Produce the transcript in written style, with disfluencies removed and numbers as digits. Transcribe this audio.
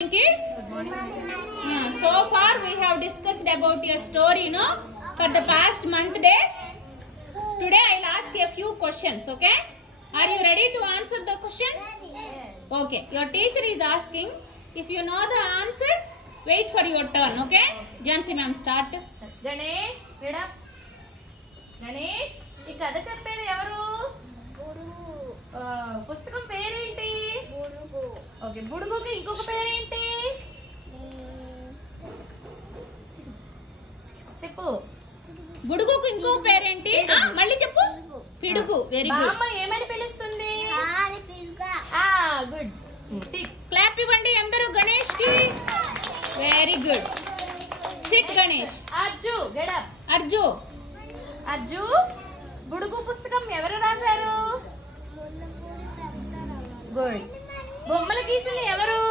Kids, so far we have discussed about your story, for the past month days. Today I'll ask a few questions, okay? Are you ready to answer the questions? Yes. Okay, your teacher is asking. If you know the answer, wait for your turn, okay? Jansi ma'am, start. Ganesh, get up. Ganesh, ఈ కథ చెప్పేది ఎవరు? పుస్తకం పేరేంటి? Okay, బుడుగుకి ఇంకొక పేరేంటి? చెప్పు. బుడుగుకు ఇంకో పేరేంటి? మళ్ళీ చెప్పు. పిడుగు. Very good. అమ్మ ఏమని పిలుస్తుంది? గుడ్. క్లాప్ ఇవ్వండి అందరూ గణేష్ కి. Very good. Sit Ganesh. Arju, get up. Arju. Arju, Budugu పుస్తకం ఎవరు రాశారు? గుడ్. బొమ్మలు గీసింది ఎవరు?